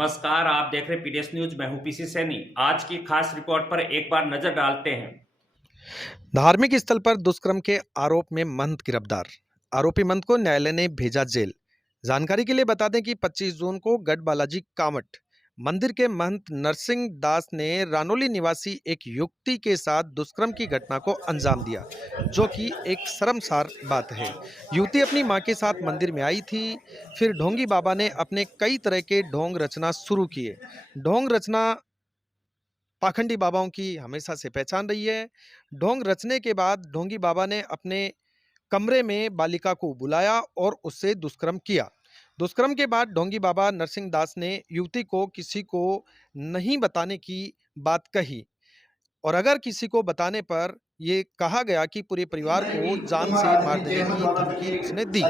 नमस्कार, आप देख रहे पीडीएस न्यूज। मैं हूं पीसी सैनी। आज की खास रिपोर्ट पर एक बार नजर डालते हैं। धार्मिक स्थल पर दुष्कर्म के आरोप में महंत गिरफ्तार। आरोपी महंत को न्यायालय ने भेजा जेल। जानकारी के लिए बता दें कि 25 जून को गढ़ बालाजी कामठ मंदिर के महंत नरसिंह दास ने रानोली निवासी एक युवती के साथ दुष्कर्म की घटना को अंजाम दिया, जो कि एक शर्मसार बात है। युवती अपनी मां के साथ मंदिर में आई थी। फिर ढोंगी बाबा ने अपने कई तरह के ढोंग रचना शुरू किए। ढोंग रचना पाखंडी बाबाओं की हमेशा से पहचान रही है। ढोंग रचने के बाद ढोंगी बाबा ने अपने कमरे में बालिका को बुलाया और उससे दुष्कर्म किया। दुष्कर्म के बाद ढोंगी बाबा नरसिंह दास ने युवती को किसी को नहीं बताने की बात कही, और अगर किसी को बताने पर ये कहा गया कि पूरे परिवार को जान से मार देने की धमकी उसने दी।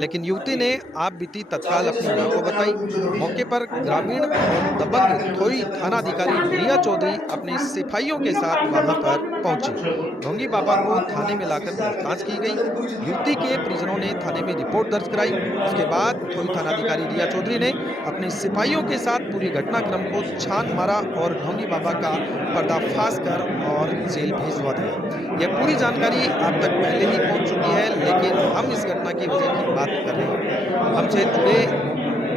लेकिन युवती ने आप बीती तत्काल अपनी मां को बताई। मौके पर ग्रामीण और दबंग थोई थानाधिकारी रिया चौधरी अपने सिपाहियों के साथ वहां पर पहुंची। ढोंगी बाबा को थाने में लाकर पूछताछ की गई। युवती के परिजनों ने थाने में रिपोर्ट दर्ज कराई। उसके बाद थोई थानाधिकारी रिया चौधरी ने अपने सिपाहियों के साथ पूरी घटनाक्रम को छान मारा और ढोंगी बाबा का पर्दाफाश कर और जेल भिजवा दिया। यह पूरी जानकारी आप तक पहले ही पहुंच चुकी है, लेकिन हम इस घटना की वजह की बात कर रहे हैं।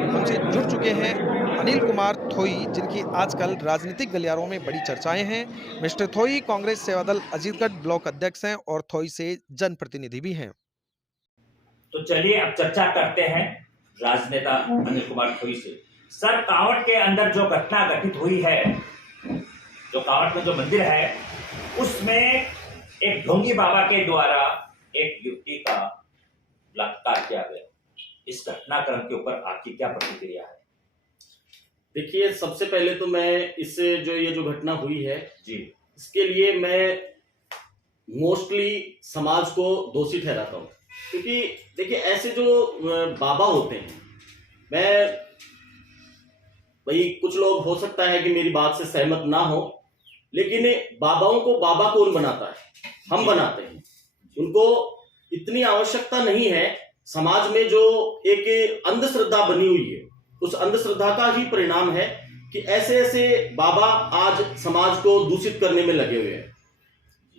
हमसे जुड़ चुके हैं अनिल कुमार थोई, जिनकी आजकल राजनीतिक गलियारों में बड़ी चर्चाएं हैं। मिस्टर थोई कांग्रेस सेवादल अजीतगढ़ ब्लॉक अध्यक्ष हैं और थोई से जनप्रतिनिधि भी हैं। तो चलिए अब चर्चा करते हैं राजनेता अनिल कुमार थोई से। सर, कांवड़ के अंदर जो घटना घटित हुई है, जो कांवड़ में जो मंदिर है, उसमें एक ढोंगी बाबा के द्वारा एक युवती का बलात्कार किया गया। इस घटनाक्रम के ऊपर आपकी क्या प्रतिक्रिया है? देखिए, सबसे पहले तो मैं इससे ये जो घटना हुई है जी, इसके लिए मैं मोस्टली समाज को दोषी ठहराता हूँ। क्योंकि देखिए, ऐसे जो बाबा होते हैं, मैं भाई कुछ लोग हो सकता है कि मेरी बात से सहमत ना हो, लेकिन बाबाओं को बाबा कौन बनाता है? हम बनाते हैं। उनको इतनी आवश्यकता नहीं है। समाज में जो एक अंधश्रद्धा बनी हुई है, उस अंधश्रद्धा का ही परिणाम है कि ऐसे ऐसे बाबा आज समाज को दूषित करने में लगे हुए हैं।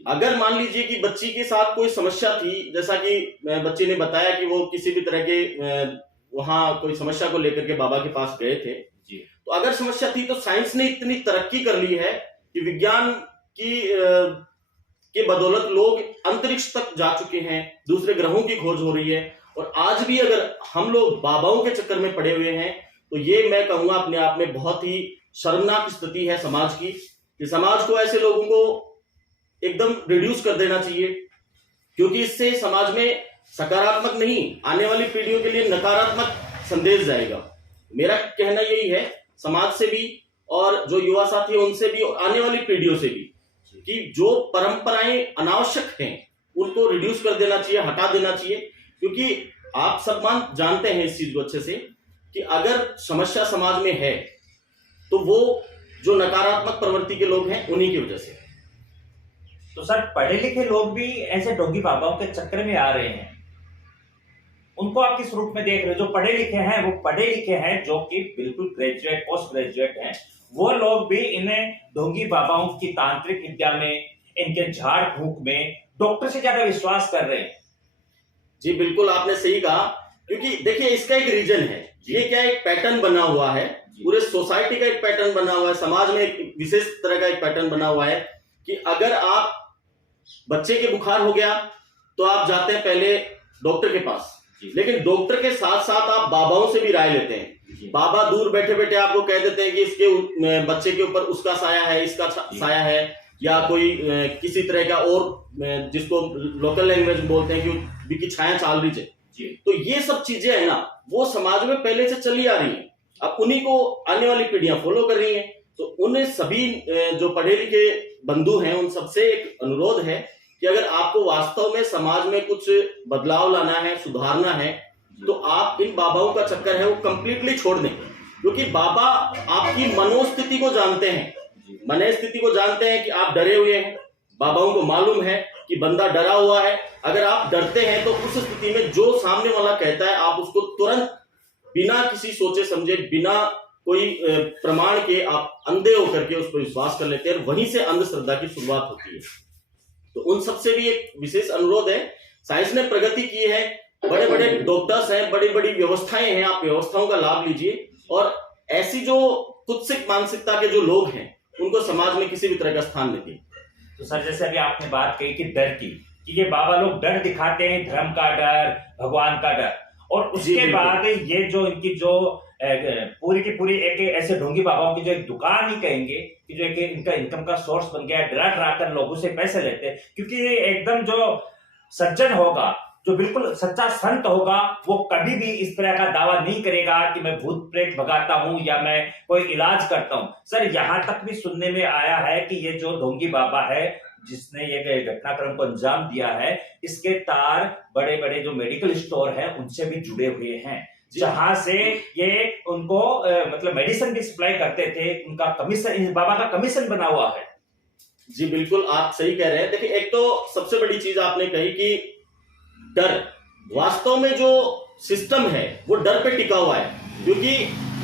अगर मान लीजिए कि बच्ची के साथ कोई समस्या थी, जैसा कि बच्चे ने बताया कि वो किसी भी तरह के वहां कोई समस्या को लेकर के बाबा के पास गए थे, तो अगर समस्या थी तो साइंस ने इतनी तरक्की कर ली है कि विज्ञान की के बदौलत लोग अंतरिक्ष तक जा चुके हैं, दूसरे ग्रहों की खोज हो रही है। और आज भी अगर हम लोग बाबाओं के चक्कर में पड़े हुए हैं, तो ये मैं कहूंगा अपने आप में बहुत ही शर्मनाक स्थिति है समाज की, कि समाज को ऐसे लोगों को एकदम रिड्यूस कर देना चाहिए, क्योंकि इससे समाज में सकारात्मक नहीं, आने वाली पीढ़ियों के लिए नकारात्मक संदेश जाएगा। मेरा कहना यही है समाज से भी, और जो युवा साथी हैं उनसे भी, और आने वाली पीढ़ियों से भी, कि जो परंपराएं अनावश्यक हैं उनको रिड्यूस कर देना चाहिए, हटा देना चाहिए। क्योंकि आप सब जानते हैं इस चीज को अच्छे से कि अगर समस्या समाज में है तो वो जो नकारात्मक प्रवृत्ति के लोग हैं उन्हीं की वजह से। तो सर, पढ़े लिखे लोग भी ऐसे ढोंगी बाबाओं के चक्कर में आ रहे हैं, उनको आप किस रूप में देख रहे हो? जो पढ़े लिखे हैं, वो पढ़े लिखे हैं, जो कि बिल्कुल ग्रेजुएट, पोस्ट ग्रेजुएट हैं, वो लोग भी इन्हें ढोंगी बाबाओं की तांत्रिक विद्या में, इनके झाड़ फूंक में डॉक्टर से ज्यादा विश्वास कर रहे हैं। जी बिल्कुल, आपने सही कहा। क्योंकि देखिए, इसका एक रीजन है, ये क्या एक पैटर्न बना हुआ है, पूरे सोसाइटी का एक पैटर्न बना हुआ है, समाज में एक विशेष तरह का एक पैटर्न बना हुआ है कि अगर आप बच्चे के बुखार हो गया तो आप जाते हैं पहले डॉक्टर के पास, लेकिन डॉक्टर के साथ साथ आप बाबाओं से भी राय लेते हैं। बाबा दूर बैठे बैठे आपको कह देते हैं कि इसके बच्चे के ऊपर उसका साया है, इसका साया है, या कोई किसी तरह का और जिसको लोकल लैंग्वेज बोलते हैं कि की छाया चाल रही है। तो ये सब चीजें है ना, वो समाज में पहले से चली आ रही है, अब उन्हीं को आने वाली पीढ़ियां फॉलो कर रही हैं। तो उन सभी जो पढ़े लिखे बंधु हैं, उन सबसे एक अनुरोध है कि अगर आपको वास्तव में समाज में कुछ बदलाव लाना है, सुधारना है, तो आप इन बाबाओं का चक्कर है वो कंप्लीटली छोड़ दें। क्योंकि बाबा आपकी मनोस्थिति को जानते हैं, मनोस्थिति को जानते हैं कि आप डरे हुए हैं। बाबाओं को मालूम है कि बंदा डरा हुआ है। अगर आप डरते हैं तो उस स्थिति में जो सामने वाला कहता है आप उसको तुरंत बिना किसी सोचे समझे, बिना कोई प्रमाण के आप अंधे होकर के उस पर विश्वास कर लेते हैं और वहीं से अंधश्रद्धा की शुरुआत होती है। तो उन सबसे भी एक विशेष अनुरोध है, साइंस ने प्रगति की है, बड़े बड़े डॉक्टर्स हैं, बड़ी बड़ी व्यवस्थाएं हैं, आप व्यवस्थाओं का लाभ लीजिए और ऐसी जो कुत्सित मानसिकता के जो लोग हैं उनको समाज में किसी भी तरह का स्थान नहीं दिए। तो सर जैसे अभी आपने बात कही कि डर की, कि ये बाबा लोग डर दिखाते हैं, धर्म का डर, भगवान का डर, और उसके बाद ये जो इनकी जो पूरी की पूरी एक ऐसे ढोंगी बाबाओं की जो एक दुकान ही कहेंगे कि जो एक इनका इनकम का सोर्स बन गया, डरा डरा कर लोगों से पैसे लेते हैं। क्योंकि एकदम जो सज्जन होगा, जो बिल्कुल सच्चा संत होगा, वो कभी भी इस तरह का दावा नहीं करेगा कि मैं भूत प्रेत भगाता हूं या मैं कोई इलाज करता हूं। सर यहां तक भी सुनने में आया है कि ये जो ढोंगी बाबा है जिसने ये घटनाक्रम को अंजाम दिया है, इसके तार बड़े बड़े जो मेडिकल स्टोर है उनसे भी जुड़े हुए हैं, जहां से ये उनको मतलब मेडिसिन भी सप्लाई करते थे। उनका कमीशन, इस बाबा का कमीशन बना हुआ है। जी बिल्कुल, आप सही कह रहे हैं। देखिए, एक तो सबसे बड़ी चीज आपने कही कि डर, वास्तव में जो सिस्टम है वो डर पे टिका हुआ है, क्योंकि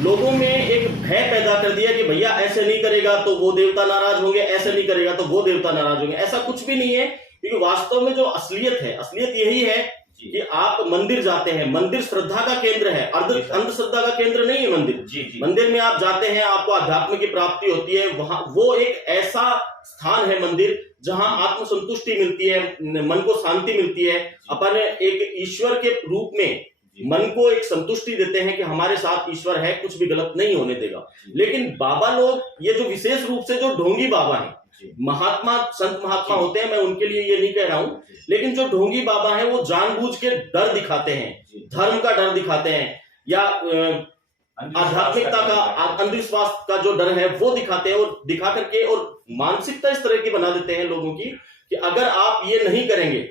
लोगों में एक भय पैदा कर दिया कि भैया ऐसे नहीं करेगा तो वो देवता नाराज होंगे, ऐसे नहीं करेगा तो वो देवता नाराज होंगे। ऐसा कुछ भी नहीं है, क्योंकि वास्तव में जो असलियत है, असलियत यही है कि आप मंदिर जाते हैं, मंदिर श्रद्धा का केंद्र है, अंधश्रद्धा का केंद्र नहीं है मंदिर। मंदिर में आप जाते हैं, आपको अध्यात्म की प्राप्ति होती है, वहां वो एक ऐसा स्थान है मंदिर जहां आत्म संतुष्टि मिलती है, मन को शांति मिलती है। अपन एक ईश्वर के रूप में मन को एक संतुष्टि देते हैं कि हमारे साथ ईश्वर है, कुछ भी गलत नहीं होने देगा। लेकिन बाबा लोग, ये जो विशेष रूप से जो ढोंगी बाबा हैं, महात्मा संत महात्मा होते हैं, मैं उनके लिए ये नहीं कह रहा हूं, लेकिन जो ढोंगी बाबा हैं वो जानबूझ के डर दिखाते हैं, धर्म का डर दिखाते हैं, या आध्यात्मिकता का, अंधविश्वास का जो डर है वो दिखाते हैं, और दिखा करके और मानसिकता इस तरह की बना देते हैं लोगों की कि अगर आप ये नहीं करेंगे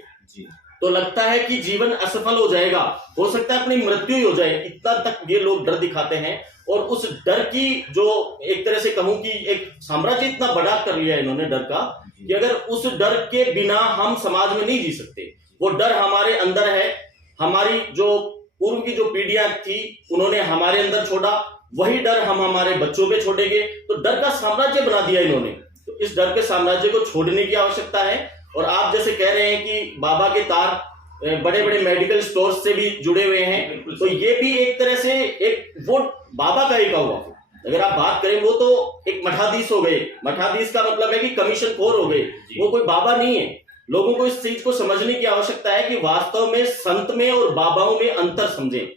तो लगता है कि जीवन असफल हो जाएगा, हो सकता है अपनी मृत्यु ही हो जाए। इतना तक ये लोग डर दिखाते हैं, और उस डर की जो एक तरह से कहूं कि एक साम्राज्य इतना बड़ा कर लिया है इन्होंने डर का, कि अगर उस डर के बिना हम समाज में नहीं जी सकते। वो डर हमारे अंदर है, हमारी जो पूर्व की जो पीढ़ियां थी उन्होंने हमारे अंदर छोड़ा, वही डर हम हमारे बच्चों पे छोड़ेंगे। तो डर का साम्राज्य बना दिया इन्होंने, तो इस डर के साम्राज्य को छोड़ने की आवश्यकता है। और आप जैसे कह रहे हैं कि बाबा के तार बड़े बड़े मेडिकल स्टोर से भी जुड़े हुए हैं, तो ये भी एक तरह से एक वो बाबा का ही का हुआ। अगर आप बात करें, वो तो एक मठाधीश हो गए। मठाधीश का मतलब है कि कमीशन खोर हो गए, वो कोई बाबा नहीं है। लोगों को इस चीज को समझने की आवश्यकता है कि वास्तव में संत में और बाबाओं में अंतर समझें।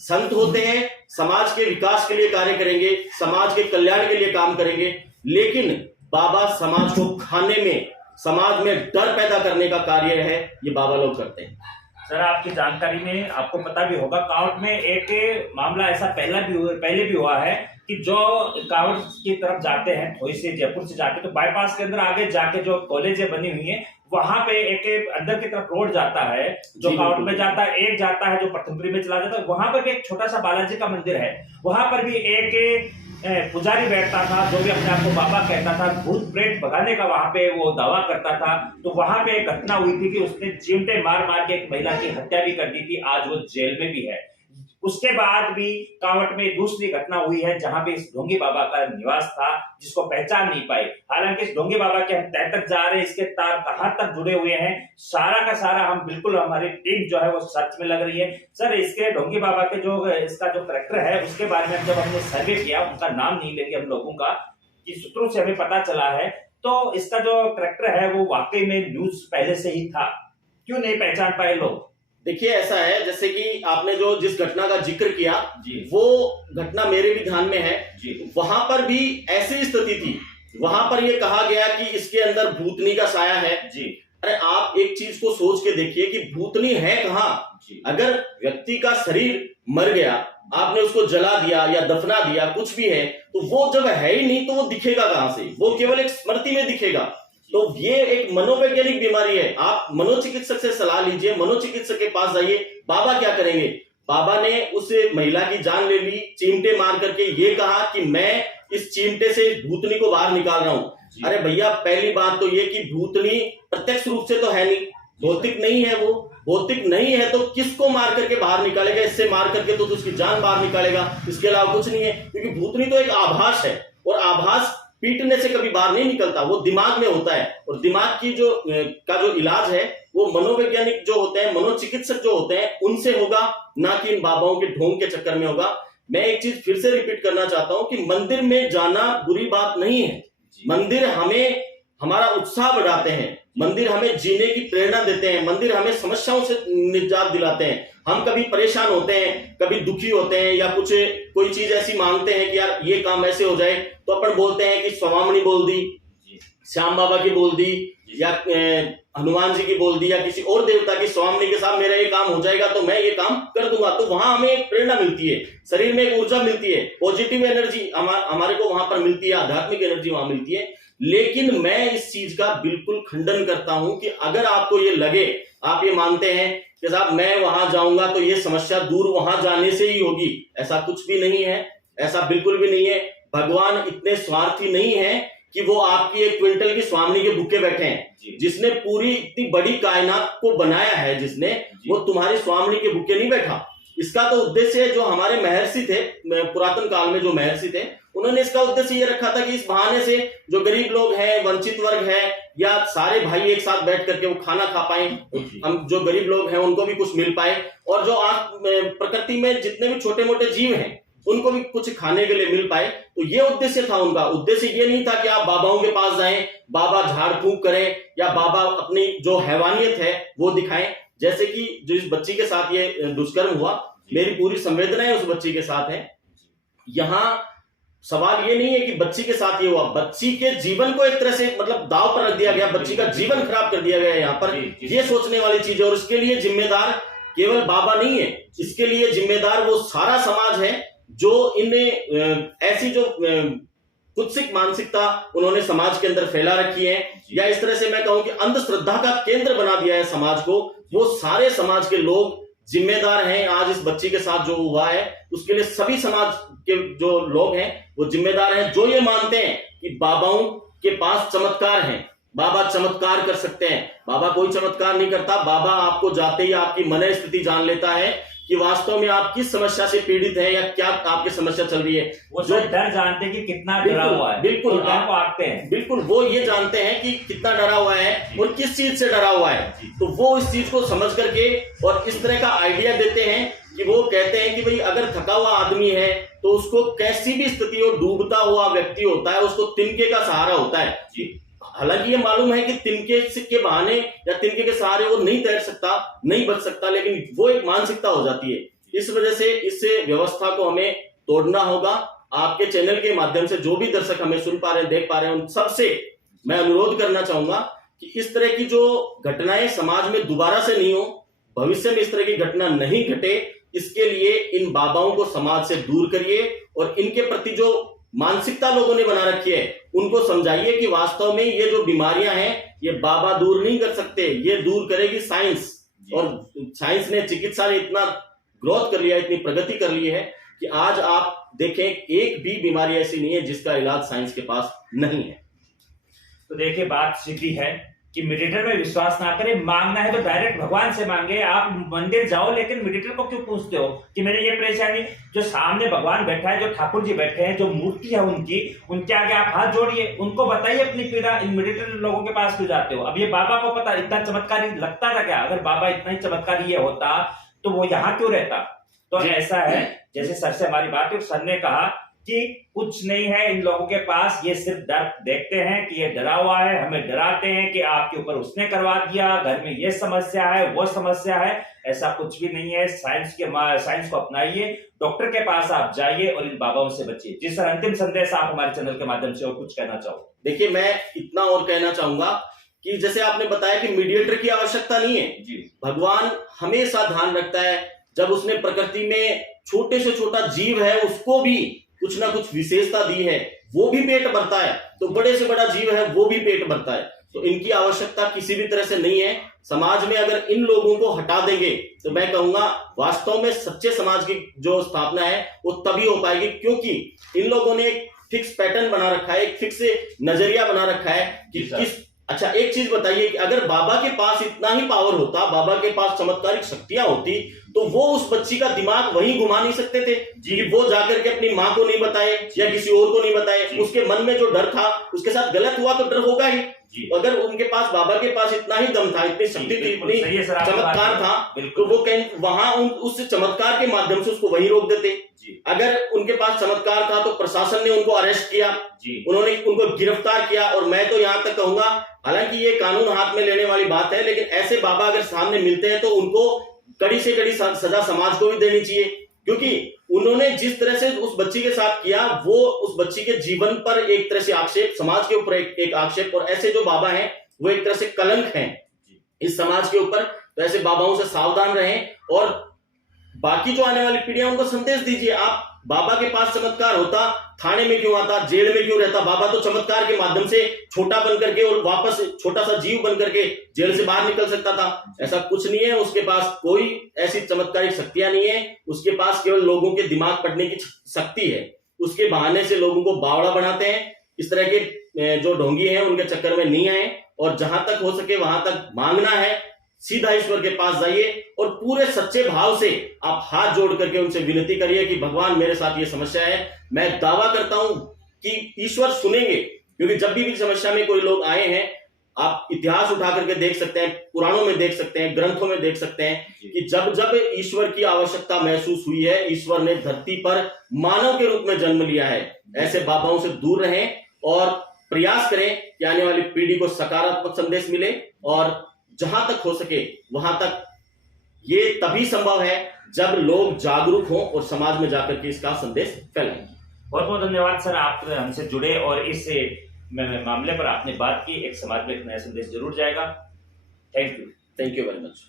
संत होते हैं, समाज के विकास के लिए कार्य करेंगे, समाज के कल्याण के लिए काम करेंगे, लेकिन बाबा समाज को खाने में, समाज में डर पैदा करने का कार्य है, ये बाबा लोग करते हैं। सर आपकी जानकारी में आपको पता भी होगा, कावड़ में एक मामला ऐसा पहले भी हुआ है कि जो कावड़ की तरफ जाते हैं, थोड़ी से जयपुर से जाके, तो बाईपास के अंदर आगे जाके जो कॉलेजें बनी हुई हैं, वहां पे एक अंदर की तरफ रोड जाता है जो कावड़ में जाता है, एक जाता है जो प्रथमपुरी में चला जाता है। वहां पर भी एक छोटा सा बालाजी का मंदिर है, वहां पर भी एक पुजारी बैठता था जो भी अपने आप को बाबा कहता था, भूत प्रेत भगाने का वहां पे वो दावा करता था। तो वहां पे एक घटना हुई थी कि उसने चिमटे मार मार के एक महिला की हत्या भी कर दी थी, आज वो जेल में भी है। उसके बाद भी कावट में दूसरी घटना हुई है जहां पे इस ढोंगी बाबा का निवास था, जिसको पहचान नहीं पाई। हालांकि इस ढोंगी बाबा के हम तह तक जा रहे हैं, इसके तार कहां तक जुड़े हुए हैं, सारा का सारा हम बिल्कुल, हमारी टीम जो है वो सर्च में लग रही है। सर इसके ढोंगी बाबा के जो इसका जो करैक्टर है उसके बारे में जब हमने सर्वे किया, उनका नाम नहीं लेंगे हम लोगों का, कि सूत्रों से हमें पता चला है, तो इसका जो करैक्टर है वो वाकई में न्यूज पहले से ही था। क्यों नहीं पहचान पाए लोग? देखिए, ऐसा है जैसे कि आपने जो जिस घटना का जिक्र किया वो घटना मेरे भी ध्यान में है। वहां पर भी ऐसी स्थिति थी, वहां पर ये कहा गया कि इसके अंदर भूतनी का साया है। अरे आप एक चीज को सोच के देखिए कि भूतनी है कहाँ। अगर व्यक्ति का शरीर मर गया, आपने उसको जला दिया या दफना दिया, कुछ भी है, तो वो जब है ही नहीं तो वो दिखेगा कहां से? वो केवल एक स्मृति में दिखेगा। तो ये एक मनोवैज्ञानिक बीमारी है। आप मनोचिकित्सक से सलाह लीजिए, मनोचिकित्सक के पास जाइए। बाबा क्या करेंगे? बाबा ने उस महिला की जान ले ली, चिमटे मार करके ये कहा कि मैं इस चिमटे से भूतनी को बाहर निकाल रहा हूं। अरे भैया, पहली बात तो ये कि भूतनी प्रत्यक्ष रूप से तो है नहीं, भौतिक नहीं है वो, भौतिक नहीं है तो किसको मार करके बाहर निकालेगा? इससे मार करके तो उसकी जान बाहर निकालेगा, इसके अलावा कुछ नहीं है। क्योंकि भूतनी तो एक आभास है, और आभास पीटने से कभी बाहर नहीं निकलता, वो दिमाग में होता है। और दिमाग की जो इलाज है वो मनोवैज्ञानिक जो होते हैं, मनोचिकित्सक जो होते हैं, उनसे होगा, ना कि इन बाबाओं के ढोंग के चक्कर में होगा। मैं एक चीज फिर से रिपीट करना चाहता हूं कि मंदिर में जाना बुरी बात नहीं है। मंदिर हमें हमारा उत्साह बढ़ाते हैं, मंदिर हमें जीने की प्रेरणा देते हैं, मंदिर हमें समस्याओं से निजात दिलाते हैं। हम कभी परेशान होते हैं, कभी दुखी होते हैं, या कोई चीज ऐसी मांगते हैं कि यार ये काम ऐसे हो जाए, तो अपन बोलते हैं कि स्वामिनी बोल दी, श्याम बाबा की बोल दी, या हनुमान जी की बोल दी, या किसी और देवता की, स्वामिनी के साथ मेरा ये काम हो जाएगा तो मैं ये काम कर दूंगा। तो वहां हमें एक प्रेरणा मिलती है, शरीर में एक ऊर्जा मिलती है, पॉजिटिव एनर्जी हमारे को वहां पर मिलती है, आध्यात्मिक एनर्जी वहां मिलती है। लेकिन मैं इस चीज का बिल्कुल खंडन करता हूं कि अगर आपको ये लगे, आप ये मानते हैं कि साहब मैं वहां जाऊंगा तो ये समस्या दूर वहां जाने से ही होगी, ऐसा कुछ भी नहीं है, ऐसा बिल्कुल भी नहीं है। भगवान इतने स्वार्थी नहीं है कि वो आपकी 1 क्विंटल की स्वामिनी के भूखे बैठे हैं। जिसने पूरी इतनी बड़ी कायनात को बनाया है, जिसने, वो तुम्हारी स्वामिनी के भूखे नहीं बैठा। इसका तो उद्देश्य जो हमारे महर्षि थे, पुरातन काल में जो महर्षि थे, उन्होंने इसका उद्देश्य ये रखा था कि इस बहाने से जो गरीब लोग हैं, वंचित वर्ग है, या सारे भाई एक साथ बैठ करके वो खाना खा पाए, हम जो गरीब लोग हैं उनको भी कुछ मिल पाए, और जो आज प्रकृति में जितने भी छोटे मोटे जीव हैं उनको भी कुछ खाने के लिए मिल पाए। तो ये उद्देश्य था उनका। उद्देश्य ये नहीं था कि आप बाबाओं के पास जाएं, बाबा झाड़ फूंक करें, या बाबा अपनी जो हैवानियत है वो दिखाएं। जैसे कि जो इस बच्ची के साथ ये दुष्कर्म हुआ, मेरी पूरी संवेदनाएं उस बच्ची के साथ है। यहाँ सवाल ये नहीं है कि बच्ची के साथ ये हुआ, बच्ची के जीवन को एक तरह से मतलब दाव पर रख दिया गया, बच्ची का जीवन खराब कर दिया गया। यहाँ पर ये सोचने वाली चीज है, और इसके लिए जिम्मेदार केवल बाबा नहीं है, इसके लिए जिम्मेदार वो सारा समाज है जो इन्हें ऐसी जो कुत्सित मानसिकता उन्होंने समाज के अंदर फैला रखी है, या इस तरह से मैं कहूं कि अंधश्रद्धा का केंद्र बना दिया है समाज को, वो सारे समाज के लोग जिम्मेदार हैं। आज इस बच्ची के साथ जो हुआ है उसके लिए सभी समाज के जो लोग हैं वो जिम्मेदार हैं, जो ये मानते हैं कि बाबाओं के पास चमत्कार हैं, बाबा चमत्कार कर सकते हैं। बाबा कोई चमत्कार नहीं करता। बाबा आपको जाते ही आपकी मन स्थिति जान लेता है कि वास्तव में आप किस समस्या से पीड़ित हैं, या क्या आपकी समस्या चल रही है। वो जो डर जानते हैं कि कितना डरा हुआ है, बिल्कुल तो आपको आते हैं, बिल्कुल वो ये जानते हैं कि कितना डरा हुआ है और किस चीज से डरा हुआ है। तो वो इस चीज को समझ करके और इस तरह का आइडिया देते हैं कि वो कहते हैं कि भाई अगर थका हुआ आदमी है तो उसको कैसी भी स्थिति हो, डूबता हुआ व्यक्ति होता है, उसको तिनके का सहारा होता है। हालांकि ये मालूम है कि तिनके के बहाने या तिनके के सहारे वो नहीं तैर सकता, नहीं बच सकता, लेकिन वो एक मानसिकता हो जाती है। इस वजह से इस व्यवस्था को हमें तोड़ना होगा। आपके चैनल के माध्यम से जो भी दर्शक हमें सुन पा रहे हैं, देख पा रहे हैं, उन सबसे मैं अनुरोध करना चाहूंगा कि इस तरह की जो घटनाएं समाज में दोबारा से नहीं हो, भविष्य में इस तरह की घटना नहीं घटे, इसके लिए इन बाबाओं को समाज से दूर करिए और इनके प्रति जो मानसिकता लोगों ने बना रखी है उनको समझाइए कि वास्तव में ये जो बीमारियां हैं ये बाबा दूर नहीं कर सकते, ये दूर करेगी साइंस। और साइंस ने, चिकित्सा ने इतना ग्रोथ कर लिया, इतनी प्रगति कर ली है कि आज आप देखें एक भी बीमारी ऐसी नहीं है जिसका इलाज साइंस के पास नहीं है। तो देखिए बात सीधी है कि मेडिटेटर में विश्वास ना करें, मांगना है तो डायरेक्ट भगवान से मांगे। आप मंदिर जाओ, लेकिन मेडिटेटर को क्यों पूछते हो कि मेरे ये परेशानी? जो सामने भगवान बैठा है, जो ठाकुर जी बैठे हैं, जो मूर्ति है उनकी, उनके आगे आप हाथ जोड़िए, उनको बताइए अपनी पीड़ा। इन मेडिटेटर लोगों के पास क्यों जाते हो? अब ये बाबा को पता, इतना चमत्कारी लगता था क्या? अगर बाबा इतना ही चमत्कारी ये होता तो वो यहाँ क्यों रहता? तो ऐसा है, जैसे सर से हमारी बात हुई, सर ने कहा कि कुछ नहीं है इन लोगों के पास, ये सिर्फ डर देखते हैं कि ये डरा हुआ है, हमें डराते हैं कि आपके ऊपर उसने करवा दिया, घर में ये समस्या है, वो समस्या है। ऐसा कुछ भी नहीं है। साइंस को अपनाइए, डॉक्टर के पास आप जाइए और इन बाबाओं से बचिए। जी सर, अंतिम संदेश आप हमारे चैनल के माध्यम से और कुछ कहना चाहो? देखिए, मैं इतना और कहना चाहूंगा कि जैसे आपने बताया कि मीडिएटर की आवश्यकता नहीं है जी। भगवान हमेशा ध्यान रखता है, जब उसने प्रकृति में छोटे से छोटा जीव है उसको भी कुछ ना कुछ विशेषता दी है, वो भी पेट भरता है, तो बड़े से बड़ा जीव है वो भी पेट भरता है। तो इनकी आवश्यकता किसी भी तरह से नहीं है। समाज में अगर इन लोगों को हटा देंगे तो मैं कहूंगा वास्तव में सच्चे समाज की जो स्थापना है वो तभी हो पाएगी, क्योंकि इन लोगों ने एक फिक्स पैटर्न बना रखा है, एक फिक्स नजरिया बना रखा है कि किस अच्छा एक चीज बताइए कि अगर बाबा के पास इतना ही पावर होता, बाबा के पास चमत्कारिक शक्तियां होती, तो वो उस बच्ची का दिमाग वहीं घुमा नहीं सकते थे जी। कि वो जाकर के अपनी माँ को नहीं बताए या किसी और को नहीं बताए। जी। उसके मन में जो डर था, उसके साथ गलत हुआ तो डर होगा ही। जी। अगर उनके पास, बाबा के पास इतना ही दम था, इतनी शक्ति थी, बिल्कुल इतनी सही है सर, आपकी बात चमत्कार है। था, बिल्कुल। तो वो कहीं वहां उस चमत्कार के माध्यम से उसको वहीं रोक देते। जी। अगर उनके पास चमत्कार था तो प्रशासन ने उनको अरेस्ट किया, जी। उन्होंने उनको गिरफ्तार किया। और मैं तो यहां तक कहूंगा, हालांकि ये कानून हाथ में लेने वाली बात है, लेकिन ऐसे बाबा अगर सामने मिलते हैं तो उनको कड़ी से कड़ी सजा समाज को भी देनी चाहिए, क्योंकि उन्होंने जिस तरह से उस बच्ची के साथ किया, वो उस बच्ची के जीवन पर एक तरह से आक्षेप, समाज के ऊपर एक आक्षेप। और ऐसे जो बाबा हैं वो एक तरह से कलंक हैं इस समाज के ऊपर। तो ऐसे बाबाओं से सावधान रहें और बाकी जो आने वाली पीढ़ियां उनको संदेश दीजिए। आप, बाबा के पास चमत्कार होता, थाने में क्यों आता, जेल में क्यों रहता? बाबा तो चमत्कार के माध्यम से छोटा बन करके और वापस छोटा सा जीव बन करके जेल से बाहर निकल सकता था। ऐसा कुछ नहीं है, उसके पास कोई ऐसी चमत्कारिक शक्तियां नहीं है। उसके पास केवल लोगों के दिमाग पढ़ने की शक्ति है। उसके बहाने से लोगों को बावड़ा बनाते हैं। इस तरह के जो ढोंगी हैं उनके चक्कर में नहीं आए, और जहां तक हो सके वहां तक मांगना है, सीधा ईश्वर के पास जाइए और पूरे सच्चे भाव से आप हाथ जोड़ करके उनसे विनती करिए कि भगवान मेरे साथ ये समस्या है। मैं दावा करता हूं कि ईश्वर सुनेंगे, क्योंकि जब भी समस्या में कोई लोग आए हैं, आप इतिहास उठा करके देख सकते हैं, पुराणों में देख सकते हैं, ग्रंथों में देख सकते हैं कि जब जब ईश्वर की आवश्यकता महसूस हुई है, ईश्वर ने धरती पर मानव के रूप में जन्म लिया है। ऐसे बाबाओं से दूर रहें और प्रयास करें कि आने वाली पीढ़ी को सकारात्मक संदेश मिले, और जहां तक हो सके वहां तक ये तभी संभव है जब लोग जागरूक हों और समाज में जाकर के इसका संदेश फैलाएं। बहुत बहुत धन्यवाद सर, आप हमसे जुड़े और इस मामले पर आपने बात की। एक समाज में एक नया संदेश जरूर जाएगा। Thank you very much.